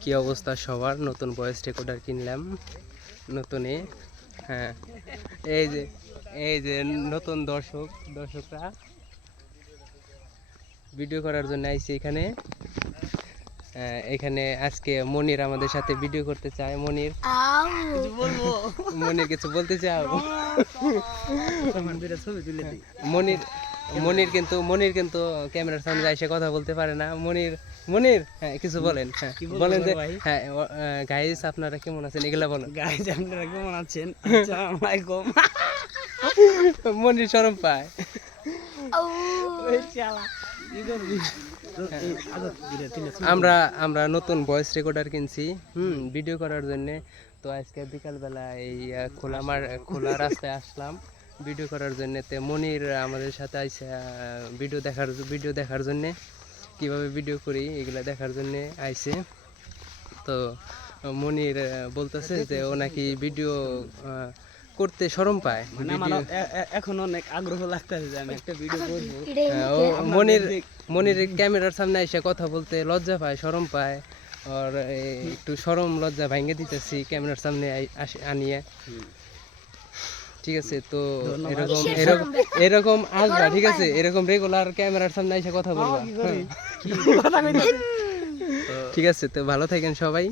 কি অবস্থা সবার? নতুন ভয়েস রেকর্ডার কিনলাম নতুনে। হ্যাঁ, এই যে নতুন দর্শকরা ভিডিও করার জন্য আইছি এখানে। এখানে আজকে মনির আমাদের সাথে ভিডিও করতে চায়। মনির কিছু বলবো? মনির কিছু বলতে চাও? মনির মনির কিন্তু ক্যামেরার সামনে এসে কথা বলতে পারে না। মনির হ্যাঁ কিছু বলেন। হ্যাঁ বলেন যে হ্যাঁ গাইস আপনারা কেমন আছেন এগুলা বলেন। গাইস আপনারা কেমন আছেন? আসসালামু আলাইকুম। মনির শরম পায়। আমরা নতুন ভয়েস রেকর্ডার কিনছি ভিডিও করার জন্য। তো আজকে বিকালবেলা এই খোলা রাস্তায় আসলাম ভিডিও করার জন্য। তো মনির আমাদের সাথে আইসা ভিডিও দেখার জন্য, কিভাবে ভিডিও করি এগুলা দেখার জন্য আইছে। তো মনির বলতেছে যে ও নাকি ভিডিও করতে শরম পায়। মানে আমার এখন অনেক আগ্রহ লাগতেছে যে আমি একটা ভিডিও করব। ও মনির ক্যামেরার সামনে এসে কথা বলতে লজ্জা পায়, শরম পায়। আর একটু শরম লজ্জা ভাঙে দিতেছি ক্যামেরার সামনে আনিয়ে। ঠিক আছে, তো এরকম আসবা, ঠিক আছে, এরকম রেগুলার ক্যামেরার সামনে এসে কথা বলবা। ঠিক আছে, তো ভালো থাকেন সবাই।